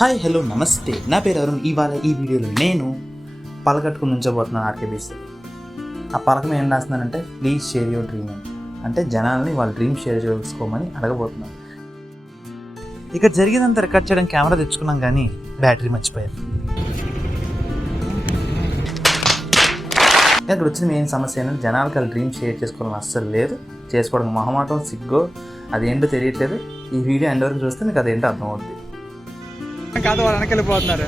Hi hello నమస్తే, నా పేరు అరుణ్. ఇవాళ ఈ వీడియోలో నేను పలకట్టుకుని ఉంచబోతున్నాను ఆర్కేబీసీ. ఆ పలకం ఏం రాస్తున్నానంటే ప్లీజ్ షేర్ యువర్ డ్రీమ్ అంటే జనాల్ని వాళ్ళ డ్రీమ్ షేర్ చేసుకోమని అడగబోతున్నాను. ఇక్కడ జరిగినంత రికార్డ్ చేయడం కెమెరా తెచ్చుకున్నాం కానీ బ్యాటరీ మర్చిపోయాను. ఇక్కడ వచ్చిన మెయిన్ సమస్య ఏంటంటే జనాలకి వాళ్ళ డ్రీమ్ షేర్ చేసుకోవాలని అస్సలు లేదు. చేసుకోవడం మొహమాటం, సిగ్గో అదేంటో తెలియట్లేదు. ఈ వీడియో ఎండ్ వరకు చూస్తే మీకు అదేంటో అర్థమవుతుంది. కాదు వాళ్ళు వెనకెళ్ళిపోతున్నారు.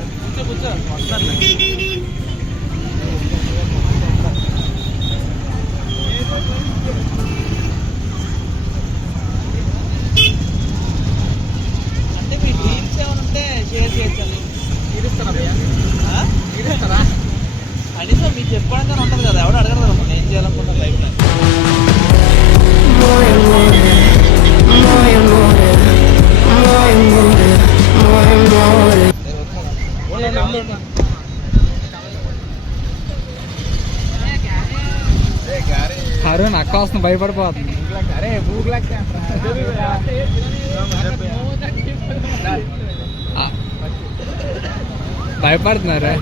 అంటే మీ డ్రీమ్స్ ఏమైనా ఉంటే షేర్ చేయొచ్చండి. తీరుస్తారా కనీసం మీకు చెప్పడానికి ఉంటుంది కదా, ఎవరు అడగరు కదా మనం ఏం చేయాలనుకుంటాం లైఫ్లో. అరుణ్ అక్క వస్తుంది, భయపడిపోతుంది. భయపడుతున్నారా?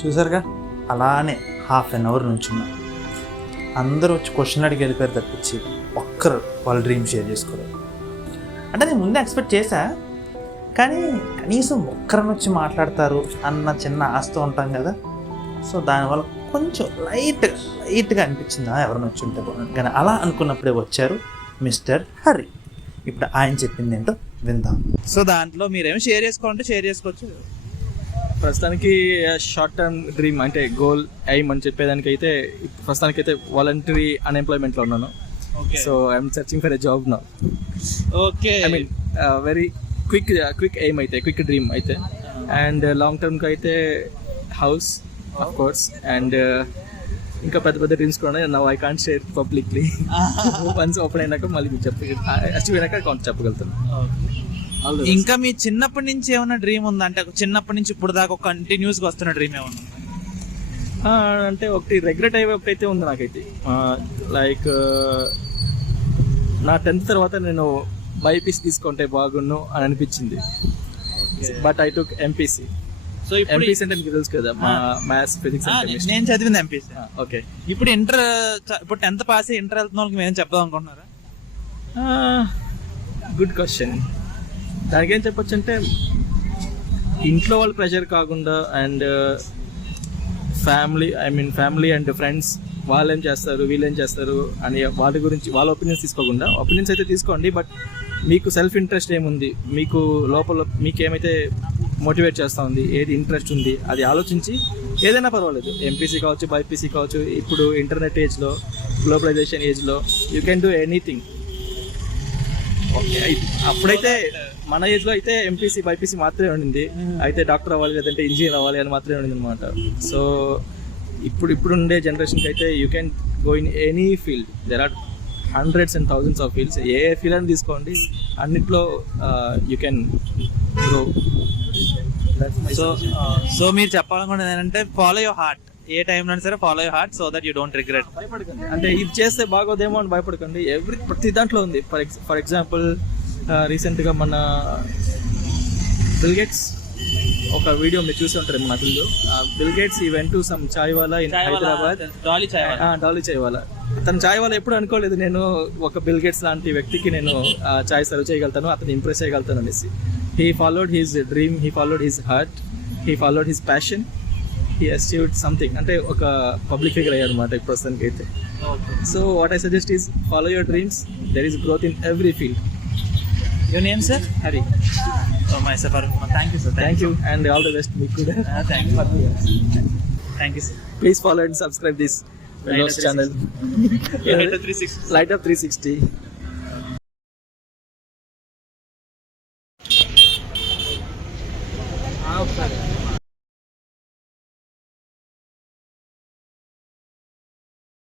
చూసారుగా, అలానే హాఫ్ అన్ అవర్ నుంచి ఉన్నా అందరూ వచ్చి క్వశ్చన్ అడిగి వెళ్ళిపోయారు తప్పించి ఒక్కరు వాళ్ళ డ్రీమ్ షేర్ చేసుకోరు. అంటే నేను ముందే ఎక్స్పెక్ట్ చేశా, కానీ కనీసం ఒక్కరిని వచ్చి మాట్లాడతారు అన్న చిన్న ఆశతో ఉంటాం కదా. సో దానివల్ల కొంచెం లైట్గా అనిపించిందా ఎవరిని వచ్చి ఉంటే బాగుంది. కానీ అలా అనుకున్నప్పుడే వచ్చారు మిస్టర్ హరి. ఇప్పుడు ఆయన చెప్పింది ఏంటో విందాం. సో దాంట్లో మీరేమో షేర్ చేసుకోవాలంటే షేర్ చేసుకోవచ్చు. ప్రస్తుతానికి షార్ట్ టర్మ్ డ్రీమ్ అంటే గోల్ ఎయిమ్ అని చెప్పేదానికి అయితే ప్రస్తుతానికైతే వాలంటరీ అన్ఎంప్లాయ్మెంట్లో ఉన్నాను. So I'm searching for a job now. Okay, I mean very quick aim అయితే, క్విక్ డ్రీమ్ అయితే. అండ్ లాంగ్ టర్మ్కి అయితే హౌస్ ఆఫ్ కోర్స్. అండ్ ఇంకా పెద్ద పెద్ద డ్రీమ్స్ కూడా ఉన్నాయి. Now I can't share publicly. Once open అయినాక మళ్ళీ మీకు అచీవ్ అయినాక చెప్పగలుగుతాను. ఇంకా మీ చిన్నప్పటి నుంచి ఏమైనా డ్రీమ్ ఉందా? అంటే చిన్నప్పటి నుంచి ఇప్పుడు దాకా కంటిన్యూస్గా వస్తున్న డ్రీమ్ ఏమన్నా? అంటే ఒకటి రెగ్రెట్ అయ్యే ఒకటైతే ఉంది నాకైతే. లైక్ నా 10th తర్వాత నేను బైపీసీ తీసుకుంటే బాగున్ను అని అనిపించింది. But I took MPC. So MPC అంటే మీకు తెలుసు కదా, మ్యాథ్స్, ఫిజిక్స్ అండ్ కెమిస్ట్రీ. నేను చదివింది ఎంపీసీ. ఓకే, ఇప్పుడు ఇప్పుడు 10th పాస్ అయ్యి ఇంటర్ వెళ్తున్న వాళ్ళకి మేము చెప్దాం అనుకుంటున్నారా? Good question. దానికి ఏం చెప్పొచ్చు అంటే ఇంట్లో వాళ్ళ ప్రెషర్ కాకుండా అండ్ ఫ్యామిలీ అండ్ ఫ్రెండ్స్ వాళ్ళు ఏం చేస్తారు, వీళ్ళు ఏం చేస్తారు అని వాటి గురించి వాళ్ళ ఒపీనియన్స్ తీసుకోకుండా, ఒపీనియన్స్ అయితే తీసుకోండి, బట్ మీకు సెల్ఫ్ ఇంట్రెస్ట్ ఏముంది, మీకు లోపల మీకు ఏమైతే మోటివేట్ చేస్తూ ఉంది, ఏది ఇంట్రెస్ట్ ఉంది అది ఆలోచించి ఏదైనా పర్వాలేదు. ఎంపీసీ కావచ్చు, బైపీసీ కావచ్చు. ఇప్పుడు ఇంటర్నెట్ ఏజ్లో, గ్లోబలైజేషన్ ఏజ్లో you can do anything. Okay, అప్పుడైతే మన ఏజ్లో అయితే ఎంపీసీ, బైపీసీ మాత్రమే ఉండింది. అయితే డాక్టర్ అవ్వాలి లేదంటే ఇంజనీర్ అవ్వాలి అని మాత్రమే ఉండింది అనమాట. సో ఇప్పుడు ఉండే జనరేషన్కి అయితే you can go in any field. There are hundreds and thousands of fields. ఏ ఫీల్డ్ అని తీసుకోండి, అన్నిట్లో యూ కెన్ గ్రో. సో మీరు చెప్పాలనుకున్నది ఏంటంటే ఫాలో యువర్ హార్ట్. ఏ టైంలో సరే follow your heart so that you don't regret. భయపడకండి, అంటే ఇది చేస్తే బాగోదేమో అని భయపడకండి. ప్రతి దాంట్లో ఉంది. ఫర్ ఎగ్జాంపుల్ రీసెంట్గా మన బిల్ గేట్స్ ఒక వీడియో మీరు చూసి ఉంటారు మన పిల్లలు. Bill Gates he went to some chai wala in Hyderabad. Dolly Chai Wala. తను చాయ్ వాలా ఎప్పుడు అనుకోలేదు నేను ఒక బిల్ గేట్స్ లాంటి వ్యక్తికి నేను చాయ్ సర్వ్ చేయగలుగుతాను, అతను ఇంప్రెస్ చేయగలుగుతాను అనేసి. He followed his dream, he followed his heart, he followed his passion, he achieved something. అంటే ఒక పబ్లిక్ ఫిగర్ అయ్యారు అనమాట ఇప్పుడు ప్రస్తుతానికి అయితే. So what I suggest is follow your dreams. There is growth in every field. Your name sir? Hari. myself Arun. Thank you sir. Thank you and all the best. Thank you sir. Please follow and subscribe this channel. Light Up 360. Light Up 360.